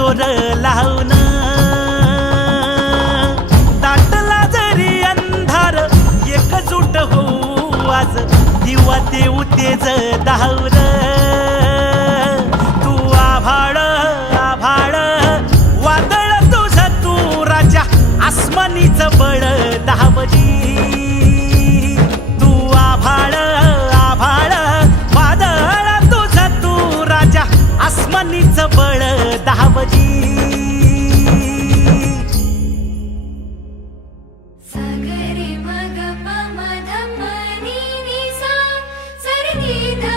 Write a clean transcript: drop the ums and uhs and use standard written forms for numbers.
जोर लावून दाटला जरी अंधार एकजूट होऊ आज दिवा देऊ तेज धावून तू आभाळ आभाळ वादळ तुझं तू राजा आसमानीच बळ दावजी तू आभाळ आभाळ वादळ तुझं तू राजा आसमानीच बळ दावजी सागरे मग प म ध प नी नी सा सा रे नी ध